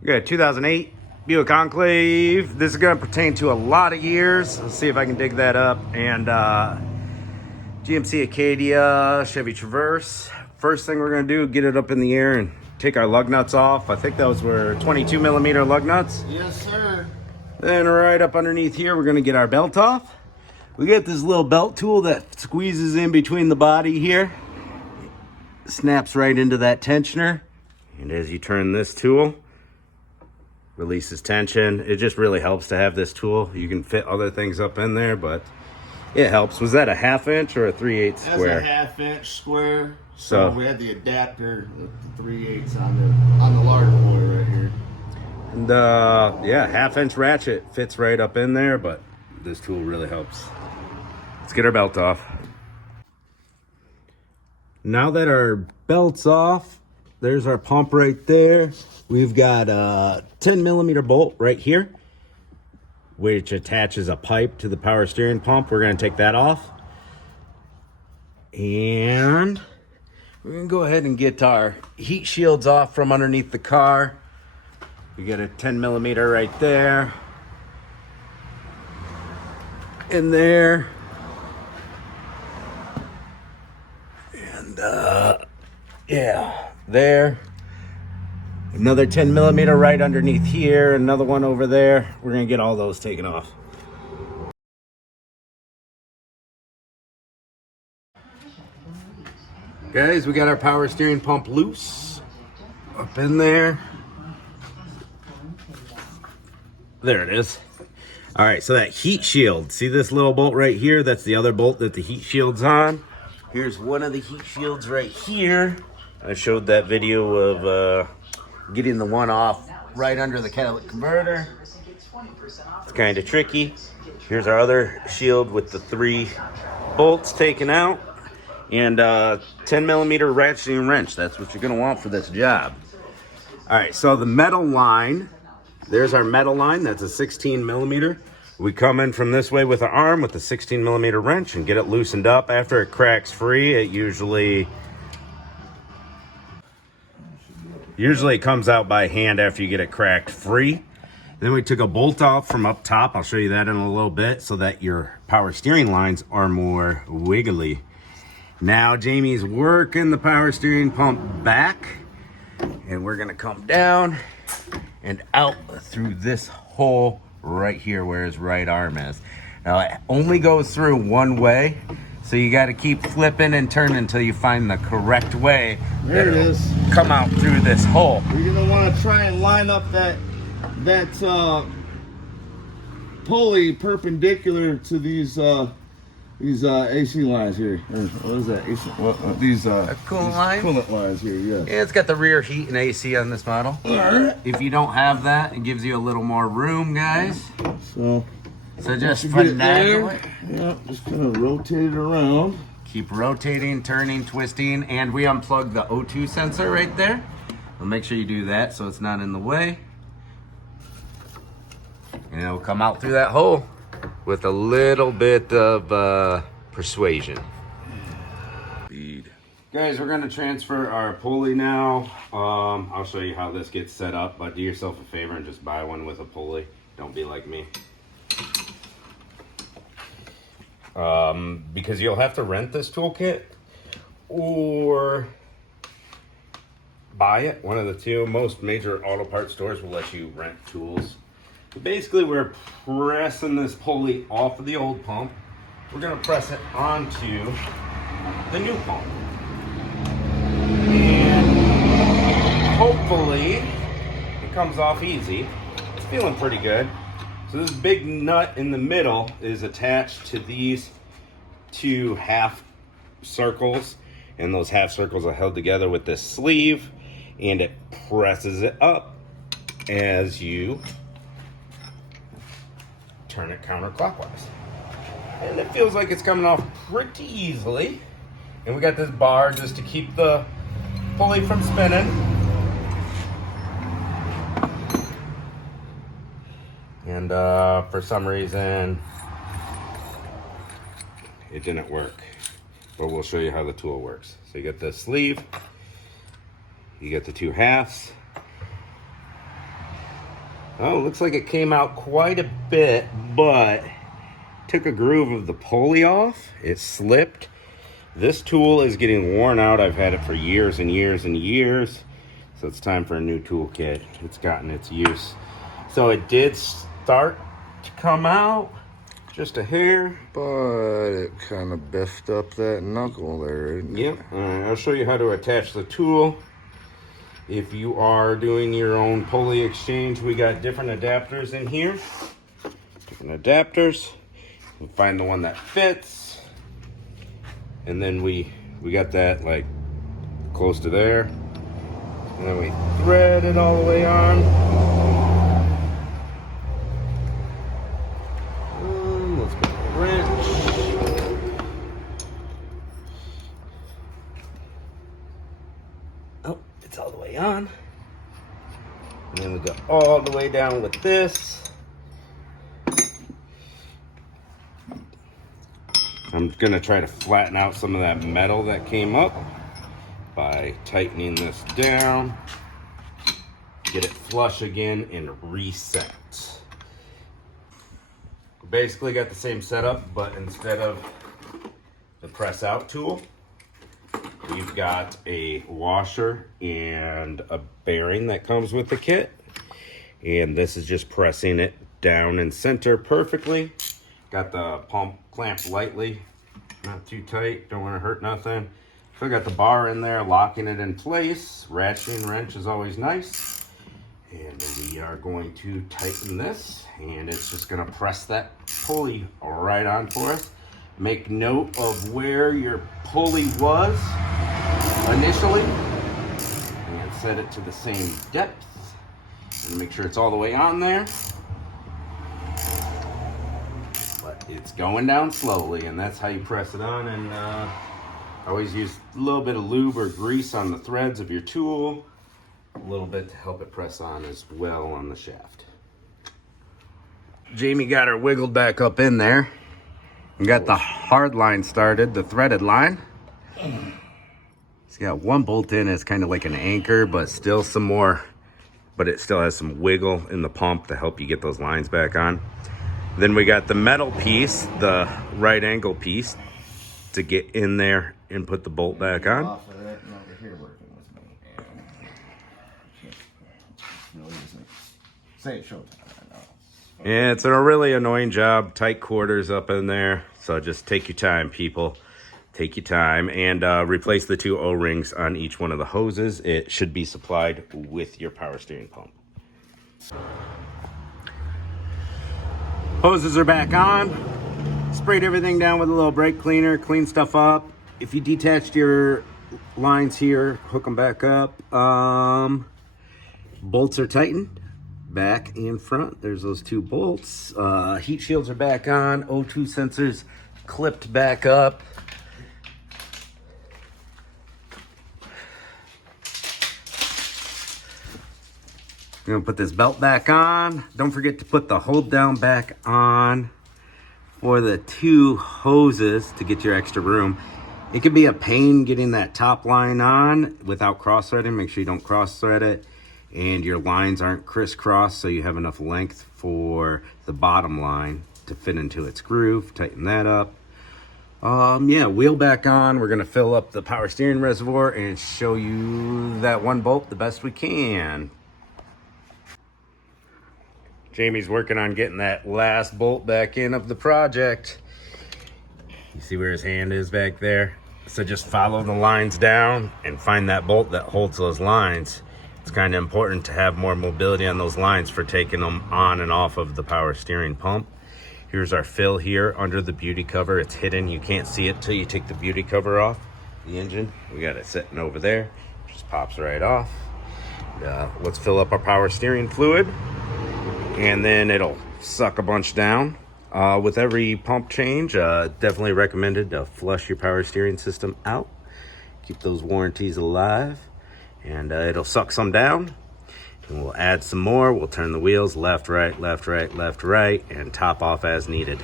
We got a 2008 Buick Enclave. This is going to pertain to a lot of years. Let's see if I can dig that up. And GMC Acadia, Chevy Traverse. First thing we're going to do, get it up in the air and take our lug nuts off. I think those were 22 millimeter lug nuts. Yes, sir. Then right up underneath here, we're going to get our belt off. We get this little belt tool that squeezes in between the body here. Snaps right into that tensioner. And as you turn this tool, releases tension. It just really helps to have this tool. You can fit other things up in there, but it helps. Was that a 1/2 inch or a 3/8 square? That's a 1/2 inch square. So we had the adapter, the 3/8 on the large boy right here. And yeah, 1/2 inch ratchet fits right up in there, but this tool really helps. Let's get our belt off. Now that our belt's off, there's our pump right there. We've got a 10 millimeter bolt right here, which attaches a pipe to the power steering pump. We're going to take that off. And we're going to go ahead and get our heat shields off from underneath the car. We got a 10 millimeter right there. In there. And yeah, there. Another 10 millimeter right underneath here. Another one over there. We're going to get all those taken off. Guys, we got our power steering pump loose. Up in there. There it is. All right, so that heat shield. See this little bolt right here? That's the other bolt that the heat shield's on. Here's one of the heat shields right here. I showed that video of getting the one off right under the catalytic converter. It's kind of tricky. Here's our other shield with the 3 bolts taken out. And 10 millimeter ratcheting wrench. That's what you're going to want for this job. All right, so the metal line. There's our metal line. That's a 16 millimeter. We come in from this way with our arm with a 16 millimeter wrench and get it loosened up. After it cracks free, it usually comes out by hand after you get it cracked free. Then we took a bolt off from up top. I'll show you that in a little bit so that your power steering lines are more wiggly. Now Jamie's working the power steering pump back, and we're gonna come down and out through this hole right here where his right arm is. Now it only goes through one way, so you got to keep flipping and turning until you find the correct way. There it is. Come out through this hole. You're gonna want to try and line up that pulley perpendicular to these AC lines here. What is that? AC, these coolant line? Coolant lines here, yeah. Yeah, it's got the rear heat and AC on this model. All right. If you don't have that, it gives you a little more room, guys. So just finagle it. Yeah, just kind of rotate it around. Keep rotating, turning, twisting, and we unplugged the O2 sensor right there. We'll make sure you do that so it's not in the way. And it'll come out through that hole with a little bit of persuasion. Guys, we're gonna transfer our pulley now. I'll show you how this gets set up, but do yourself a favor and just buy one with a pulley. Don't be like me. Because you'll have to rent this toolkit or buy it, one of the two. Most major auto parts stores will let you rent tools. But basically, we're pressing this pulley off of the old pump. We're gonna press it onto the new pump. And hopefully it comes off easy. It's feeling pretty good. So this big nut in the middle is attached to these 2 half circles, and those half circles are held together with this sleeve, and it presses it up as you turn it counterclockwise. And it feels like it's coming off pretty easily. And we got this bar just to keep the pulley from spinning. And for some reason, it didn't work. But we'll show you how the tool works. So you get the sleeve, you get the 2 halves, Oh, looks like it came out quite a bit, but took a groove of the pulley off. It slipped. This tool is getting worn out. I've had it for years and years and years. So it's time for a new toolkit. It's gotten its use. So it did start to come out, just a hair. But it kind of biffed up that knuckle there. Yep. All right, I'll show you how to attach the tool. If you are doing your own pulley exchange, we got different adapters in here. Different adapters. We'll find the one that fits. And then we got that like close to there. And then we thread it all the way on. Let's get the wrench. Oh, it's all the way on. And then we go all the way down with this. I'm gonna try to flatten out some of that metal that came up by tightening this down, get it flush again, and reset. Basically got the same setup, but instead of the press out tool, we've got a washer and a bearing that comes with the kit. And this is just pressing it down and center perfectly. Got the pump clamped lightly, not too tight, don't want to hurt nothing. So I got the bar in there, locking it in place. Ratcheting wrench is always nice. And we are going to tighten this, and it's just gonna press that pulley right on for us. Make note of where your pulley was initially, and set it to the same depth. And make sure it's all the way on there. But it's going down slowly, and that's how you press it on. And always use a little bit of lube or grease on the threads of your tool. A little bit to help it press on as well on the shaft. Jamie got her wiggled back up in there. We got the hard line started, the threaded line. It's got one bolt in, it's kind of like an anchor, but still some more, but it still has some wiggle in the pump to help you get those lines back on. Then we got the metal piece, the right angle piece, to get in there and put the bolt back on. Yeah, it's a really annoying job. Tight quarters up in there. So just take your time, people. Take your time and replace the 2 O-rings on each one of the hoses. It should be supplied with your power steering pump. Hoses are back on. Sprayed everything down with a little brake cleaner. Clean stuff up. If you detached your lines here, hook them back up. Bolts are tightened. Back and front, there's those 2 bolts. Heat shields are back on. O2 sensors clipped back up. I'm gonna put this belt back on. Don't forget to put the hold down back on for the 2 hoses to get your extra room. It can be a pain getting that top line on without cross threading. Make sure you don't cross thread it. And your lines aren't crisscross, so you have enough length for the bottom line to fit into its groove. Tighten that up. Yeah, wheel back on. We're gonna fill up the power steering reservoir and show you that 1 bolt the best we can. Jamie's working on getting that last bolt back in of the project. You see where his hand is back there? So just follow the lines down and find that bolt that holds those lines. It's kind of important to have more mobility on those lines for taking them on and off of the power steering pump. Here's our fill here under the beauty cover. It's hidden. You can't see it till you take the beauty cover off the engine. We got it sitting over there. Just pops right off. Let's fill up our power steering fluid, and then it'll suck a bunch down. With every pump change, definitely recommended to flush your power steering system out. Keep those warranties alive. And it'll suck some down, and we'll add some more. We'll turn the wheels left, right, left, right, left, right, and top off as needed.